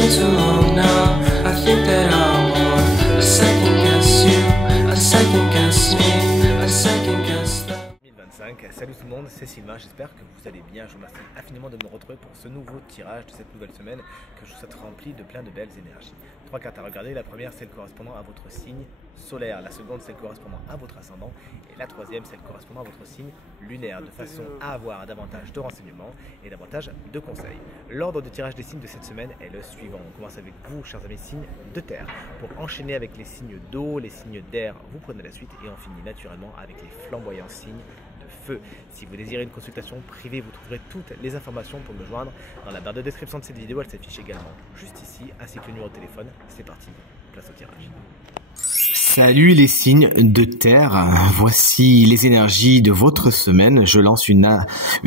been too long now. I think that I want a second guess you, a second guess me, a second guess that. 2025, salut tout le monde, c'est Sylvain, j'espère que vous allez bien. Je vous remercie infiniment de me retrouver pour ce nouveau tirage de cette nouvelle semaine que je vous souhaite rempli de plein de belles énergies. Trois cartes à regarder, la première c'est le correspondant à votre signe solaire, la seconde c'est le correspondant à votre ascendant et la troisième c'est le correspondant à votre signe lunaire, de façon à avoir davantage de renseignements et davantage de conseils. L'ordre de tirage des signes de cette semaine est le suivant. On commence avec vous, chers amis signes de terre. Pour enchaîner avec les signes d'eau, les signes d'air, vous prenez la suite et on finit naturellement avec les flamboyants signes de feu. Si vous désirez une consultation privée, vous trouverez toutes les informations pour me joindre dans la barre de description de cette vidéo. Elle s'affiche également juste ici, ainsi que le numéro de téléphone. C'est parti, place au tirage. Salut les signes de terre, voici les énergies de votre semaine. Je lance une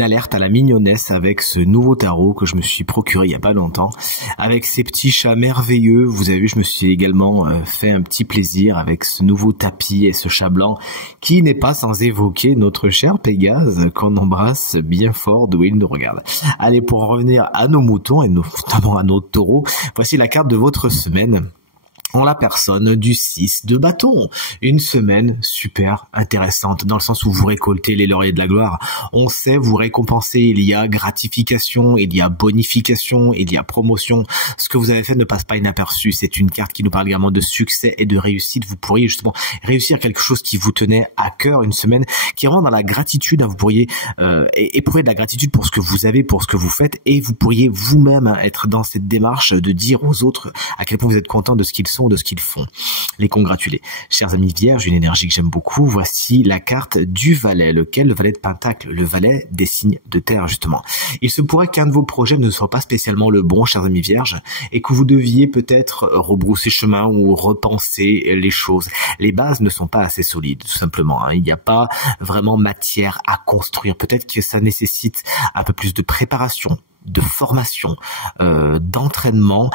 alerte à la mignonnesse avec ce nouveau tarot que je me suis procuré il n'y a pas longtemps. Avec ces petits chats merveilleux, vous avez vu, je me suis également fait un petit plaisir avec ce nouveau tapis et ce chat blanc qui n'est pas sans évoquer notre cher Pégase qu'on embrasse bien fort d'où il nous regarde. Allez, pour en revenir à nos moutons et notamment à nos taureaux, voici la carte de votre semaine. En la personne du 6 de bâton. Une semaine super intéressante dans le sens où vous récoltez les lauriers de la gloire. On sait vous récompenser, il y a gratification, il y a bonification, il y a promotion. Ce que vous avez fait ne passe pas inaperçu. C'est une carte qui nous parle également de succès et de réussite. Vous pourriez justement réussir quelque chose qui vous tenait à cœur, une semaine qui rentre dans la gratitude. Vous pourriez éprouver de la gratitude pour ce que vous avez, pour ce que vous faites et vous pourriez vous-même être dans cette démarche de dire aux autres à quel point vous êtes content de ce qu'ils sont, de ce qu'ils font, les congratuler. Chers amis vierges, une énergie que j'aime beaucoup, voici la carte du valet. Lequel? Le valet de pentacle, le valet des signes de terre justement. Il se pourrait qu'un de vos projets ne soit pas spécialement le bon, chers amis vierges, et que vous deviez peut-être rebrousser chemin ou repenser les choses. Les bases ne sont pas assez solides, tout simplement. Il n'y a pas vraiment matière à construire. Peut-être que ça nécessite un peu plus de préparation, de formation, d'entraînement,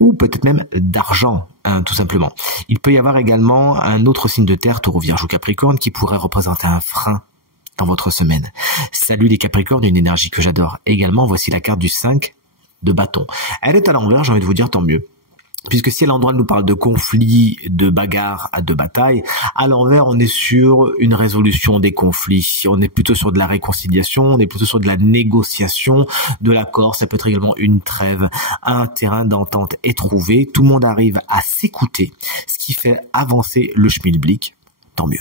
ou peut-être même d'argent, tout simplement. Il peut y avoir également un autre signe de terre, taureau, vierge ou capricorne, qui pourrait représenter un frein dans votre semaine. Salut les capricornes, une énergie que j'adore également. Voici la carte du 5 de bâton. Elle est à l'envers, j'ai envie de vous dire tant mieux. Puisque si à l'endroit elle nous parle de conflits, de bagarres, de batailles, à l'envers on est sur une résolution des conflits. On est plutôt sur de la réconciliation, on est plutôt sur de la négociation, de l'accord. Ça peut être également une trêve, un terrain d'entente est trouvé. Tout le monde arrive à s'écouter, ce qui fait avancer le schmilblick. Tant mieux.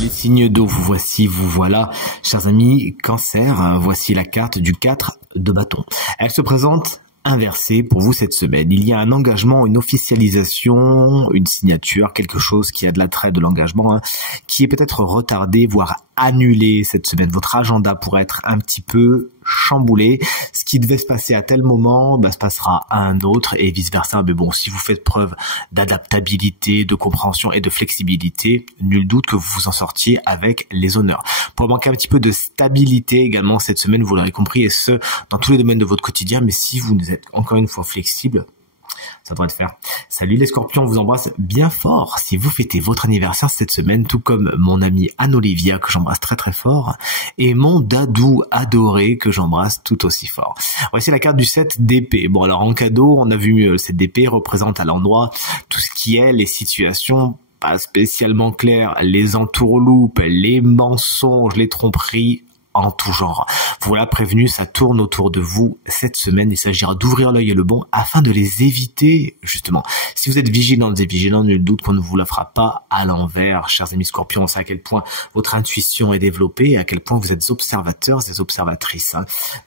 Les signes d'eau, vous voici, vous voilà, chers amis cancer. Voici la carte du 4 de bâton. Elle se présente inversé pour vous cette semaine. Il y a un engagement, une officialisation, une signature, quelque chose qui a de l'attrait de l'engagement, qui est peut-être retardé, voire annulé cette semaine. Votre agenda pourrait être un petit peu chamboulé. Ce qui devait se passer à tel moment, se passera à un autre et vice versa. Mais bon, si vous faites preuve d'adaptabilité, de compréhension et de flexibilité, nul doute que vous vous en sortiez avec les honneurs. Pour manquer un petit peu de stabilité également cette semaine, vous l'aurez compris, et ce, dans tous les domaines de votre quotidien, mais si vous êtes encore une fois flexible, ça devrait le faire. Salut les scorpions, on vous embrasse bien fort. Si vous fêtez votre anniversaire cette semaine, tout comme mon amie Anne-Olivia, que j'embrasse très très fort, et mon dadou adoré, que j'embrasse tout aussi fort. Voici la carte du 7 d'épée. Bon, alors en cadeau, on a vu cette épée représente à l'endroit tout ce qui est les situations pas spécialement claires, les entourloupes, les mensonges, les tromperies, en tout genre. Voilà prévenu, ça tourne autour de vous cette semaine. Il s'agira d'ouvrir l'œil et le bon afin de les éviter, justement. Si vous êtes vigilantes et vigilants, nul doute qu'on ne vous la fera pas à l'envers. Chers amis scorpions, on sait à quel point votre intuition est développée et à quel point vous êtes observateurs et observatrices.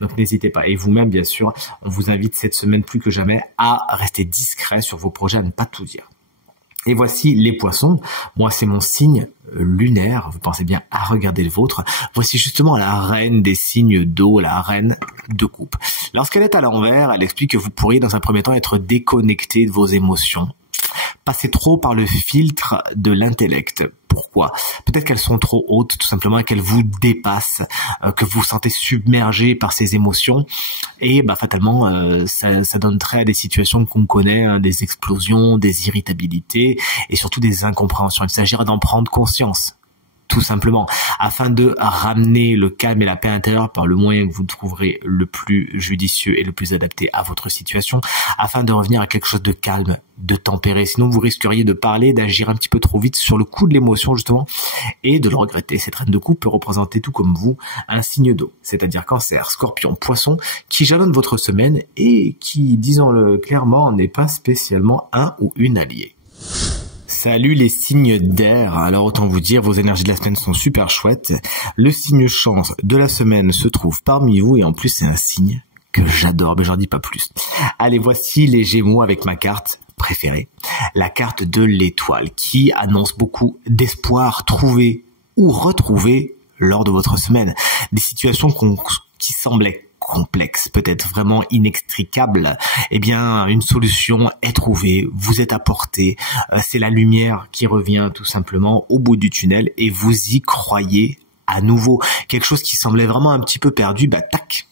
Donc n'hésitez pas. Et vous-même, bien sûr, on vous invite cette semaine plus que jamais à rester discret sur vos projets, à ne pas tout dire. Et voici les poissons. Moi, c'est mon signe lunaire. Vous pensez bien à regarder le vôtre. Voici justement la reine des signes d'eau, la reine de coupe. Lorsqu'elle est à l'envers, elle explique que vous pourriez dans un premier temps être déconnecté de vos émotions. Passer trop par le filtre de l'intellect. Pourquoi? Peut-être qu'elles sont trop hautes, tout simplement, et qu'elles vous dépassent, que vous vous sentez submergé par ces émotions, et fatalement, ça donne trait à des situations qu'on connaît, des explosions, des irritabilités, et surtout des incompréhensions. Il s'agira d'en prendre conscience. tout simplement, afin de ramener le calme et la paix intérieure par le moyen que vous trouverez le plus judicieux et le plus adapté à votre situation, afin de revenir à quelque chose de calme, de tempéré. Sinon, vous risqueriez de parler, d'agir un petit peu trop vite sur le coup de l'émotion, justement, et de le regretter. Cette reine de coupe peut représenter, tout comme vous, un signe d'eau, c'est-à-dire Cancer, Scorpion, Poisson, qui jalonne votre semaine et qui, disons-le clairement, n'est pas spécialement un ou une alliée. Salut les signes d'air, alors autant vous dire, vos énergies de la semaine sont super chouettes. Le signe chance de la semaine se trouve parmi vous et en plus c'est un signe que j'adore, mais j'en dis pas plus. Allez, voici les Gémeaux avec ma carte préférée, la carte de l'étoile qui annonce beaucoup d'espoir trouvé ou retrouvé lors de votre semaine. Des situations qui semblaient complexe, peut-être vraiment inextricable, eh bien, une solution est trouvée, vous êtes apporté, c'est la lumière qui revient tout simplement au bout du tunnel et vous y croyez à nouveau. Quelque chose qui semblait vraiment un petit peu perdu, bah tac,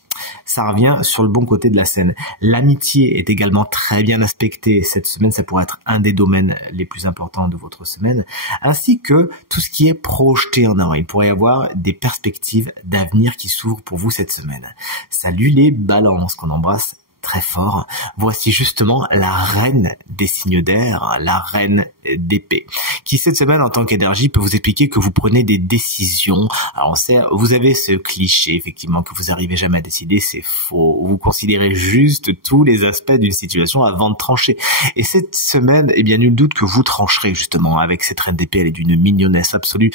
ça revient sur le bon côté de la scène. L'amitié est également très bien aspectée cette semaine, ça pourrait être un des domaines les plus importants de votre semaine, ainsi que tout ce qui est projeté en avant. Il pourrait y avoir des perspectives d'avenir qui s'ouvrent pour vous cette semaine. Salut les balances qu'on embrasse très fort. Voici justement la reine des signes d'air, la reine d'épée, qui cette semaine en tant qu'énergie peut vous expliquer que vous prenez des décisions. Alors on sait, vous avez ce cliché effectivement que vous n'arrivez jamais à décider, c'est faux. Vous considérez juste tous les aspects d'une situation avant de trancher. Et cette semaine, eh bien nul doute que vous trancherez justement avec cette reine d'épée. Elle est d'une mignonnesse absolue.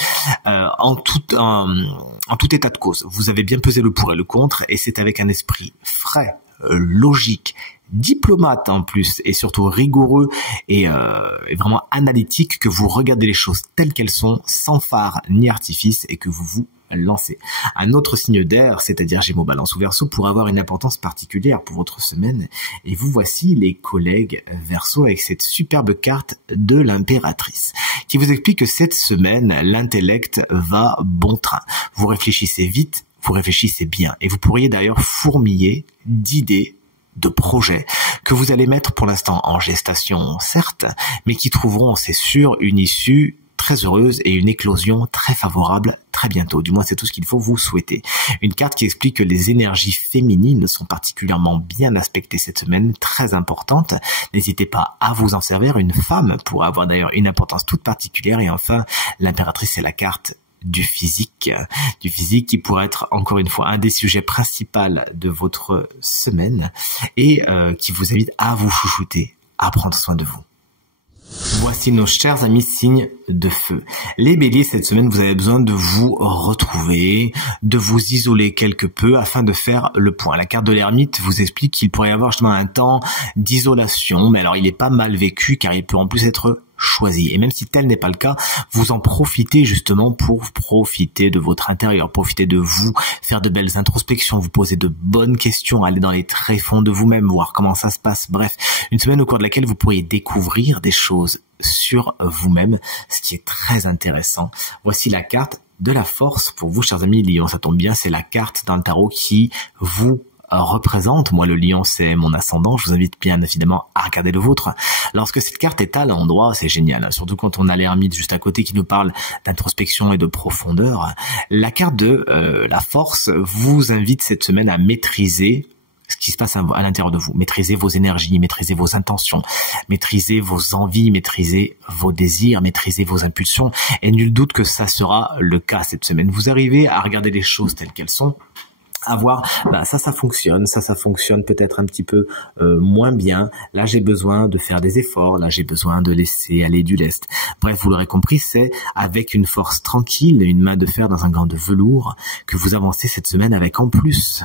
En tout état de cause, vous avez bien pesé le pour et le contre, et c'est avec un esprit frais, logique, diplomate en plus et surtout rigoureux et vraiment analytique que vous regardez les choses telles qu'elles sont, sans phare ni artifice, et que vous vous lancez. Un autre signe d'air, c'est-à-dire Gémeaux, Balance ou Verseau, pourrait avoir une importance particulière pour votre semaine, et vous voici les collègues Verseau avec cette superbe carte de l'impératrice qui vous explique que cette semaine l'intellect va bon train. Vous réfléchissez vite, vous réfléchissez bien, et vous pourriez d'ailleurs fourmiller d'idées, de projets que vous allez mettre pour l'instant en gestation, certes, mais qui trouveront, c'est sûr, une issue très heureuse et une éclosion très favorable très bientôt. Du moins, c'est tout ce qu'il faut vous souhaiter. Une carte qui explique que les énergies féminines sont particulièrement bien aspectées cette semaine, très importantes. N'hésitez pas à vous en servir. Une femme pourrait avoir d'ailleurs une importance toute particulière. Et enfin, l'impératrice, c'est la carte du physique qui pourrait être encore une fois un des sujets principaux de votre semaine et qui vous invite à vous chouchouter, à prendre soin de vous. Voici nos chers amis signes de feu. Les béliers, cette semaine, vous avez besoin de vous retrouver, de vous isoler quelque peu afin de faire le point. La carte de l'ermite vous explique qu'il pourrait y avoir justement un temps d'isolation, mais alors il est pas mal vécu car il peut en plus être choisi. Et même si tel n'est pas le cas, vous en profitez justement pour profiter de votre intérieur, profiter de vous, faire de belles introspections, vous poser de bonnes questions, aller dans les tréfonds de vous-même, voir comment ça se passe. Bref, une semaine au cours de laquelle vous pourriez découvrir des choses sur vous-même, ce qui est très intéressant. Voici la carte de la force pour vous, chers amis Lions. Ça tombe bien, c'est la carte dans le tarot qui vous représente. Moi, le lion, c'est mon ascendant. Je vous invite bien évidemment à regarder le vôtre. Lorsque cette carte est à l'endroit, c'est génial. Surtout quand on a l'ermite juste à côté qui nous parle d'introspection et de profondeur. La carte de la force vous invite cette semaine à maîtriser ce qui se passe à l'intérieur de vous. Maîtriser vos énergies, maîtriser vos intentions, maîtriser vos envies, maîtriser vos désirs, maîtriser vos impulsions. Et nul doute que ça sera le cas cette semaine. Vous arrivez à regarder les choses telles qu'elles sont, à voir, ça fonctionne, ça fonctionne peut-être un petit peu moins bien. Là, j'ai besoin de faire des efforts. Là, j'ai besoin de laisser aller du lest. Bref, vous l'aurez compris, c'est avec une force tranquille, une main de fer dans un gant de velours que vous avancez cette semaine avec en plus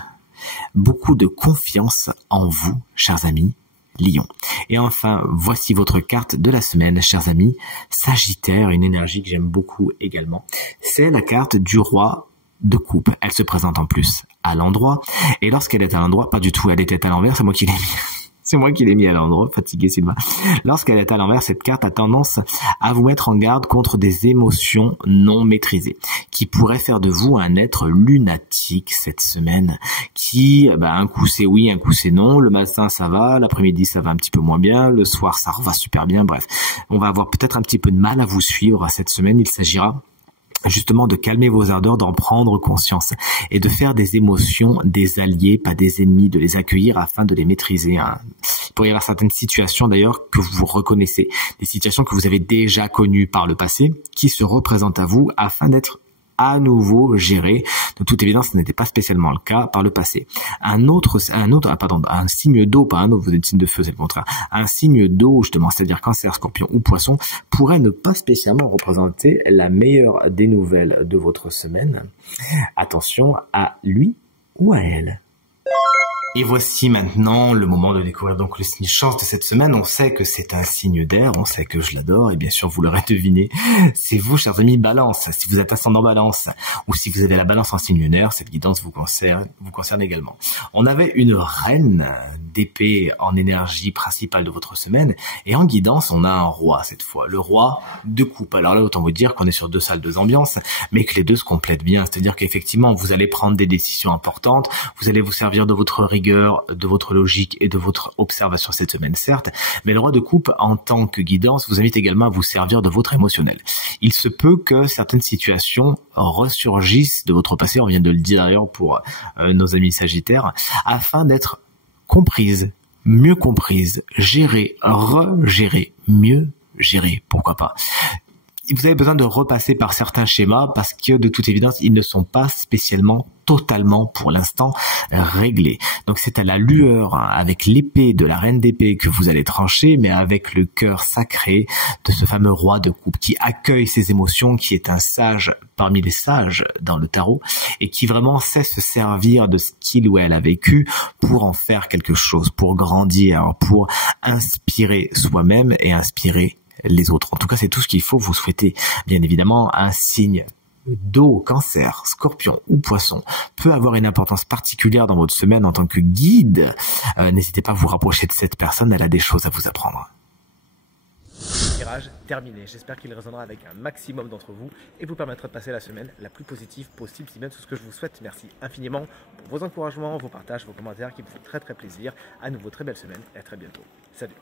beaucoup de confiance en vous, chers amis Lion. Et enfin, voici votre carte de la semaine, chers amis Sagittaire, une énergie que j'aime beaucoup également. C'est la carte du roi de coupe. Elle se présente en plus à l'endroit, et lorsqu'elle est à l'endroit, pas du tout, elle était à l'envers, c'est moi qui l'ai mis. C'est moi qui l'ai mis à l'endroit, fatigué Sylvain. Lorsqu'elle est à l'envers, cette carte a tendance à vous mettre en garde contre des émotions non maîtrisées, qui pourraient faire de vous un être lunatique cette semaine, qui, un coup c'est oui, un coup c'est non, le matin ça va, l'après-midi ça va un petit peu moins bien, le soir ça va super bien, bref. On va avoir peut-être un petit peu de mal à vous suivre cette semaine, il s'agira justement de calmer vos ardeurs, d'en prendre conscience et de faire des émotions des alliés, pas des ennemis, de les accueillir afin de les maîtriser. Il pourrait y avoir certaines situations d'ailleurs que vous reconnaissez, des situations que vous avez déjà connues par le passé, qui se représentent à vous afin d'être à nouveau géré. De toute évidence, ce n'était pas spécialement le cas par le passé. Un signe d'eau, pas un autre, vous êtes signe de feu, c'est le contraire. Un signe d'eau, justement, c'est-à-dire Cancer, Scorpion ou Poisson, pourrait ne pas spécialement représenter la meilleure des nouvelles de votre semaine. Attention à lui ou à elle. Et voici maintenant le moment de découvrir donc le signe chance de cette semaine. On sait que c'est un signe d'air, on sait que je l'adore et bien sûr vous l'aurez deviné, c'est vous chers amis Balance. Si vous êtes ascendant Balance ou si vous avez la Balance en signe lunaire, cette guidance vous concerne également. On avait une reine d'épée en énergie principale de votre semaine et en guidance on a un roi cette fois, le roi de coupe. Alors là autant vous dire qu'on est sur 2 salles, 2 ambiances, mais que les deux se complètent bien, c'est-à-dire qu'effectivement vous allez prendre des décisions importantes, vous allez vous servir de votre rigueur, de votre logique et de votre observation cette semaine, certes, mais le roi de coupe, en tant que guidance, vous invite également à vous servir de votre émotionnel. Il se peut que certaines situations ressurgissent de votre passé, on vient de le dire d'ailleurs pour nos amis sagittaires, afin d'être comprises, mieux comprises, gérées, regérées, mieux gérées, pourquoi pas. Vous avez besoin de repasser par certains schémas parce que de toute évidence, ils ne sont pas spécialement totalement pour l'instant réglés. Donc c'est à la lueur, avec l'épée de la reine d'épée que vous allez trancher, mais avec le cœur sacré de ce fameux roi de coupe qui accueille ses émotions, qui est un sage parmi les sages dans le tarot et qui vraiment sait se servir de ce qu'il ou elle a vécu pour en faire quelque chose, pour grandir, pour inspirer soi-même et inspirer les autres. En tout cas, c'est tout ce qu'il faut. Vous souhaitez bien évidemment un signe d'eau, Cancer, Scorpion ou Poisson peut avoir une importance particulière dans votre semaine en tant que guide. N'hésitez pas à vous rapprocher de cette personne, elle a des choses à vous apprendre. Tirage terminé. J'espère qu'il résonnera avec un maximum d'entre vous et vous permettra de passer la semaine la plus positive possible, si bien tout ce que je vous souhaite. Merci infiniment pour vos encouragements, vos partages, vos commentaires qui me font très plaisir. À nouveau, très belle semaine et à très bientôt. Salut.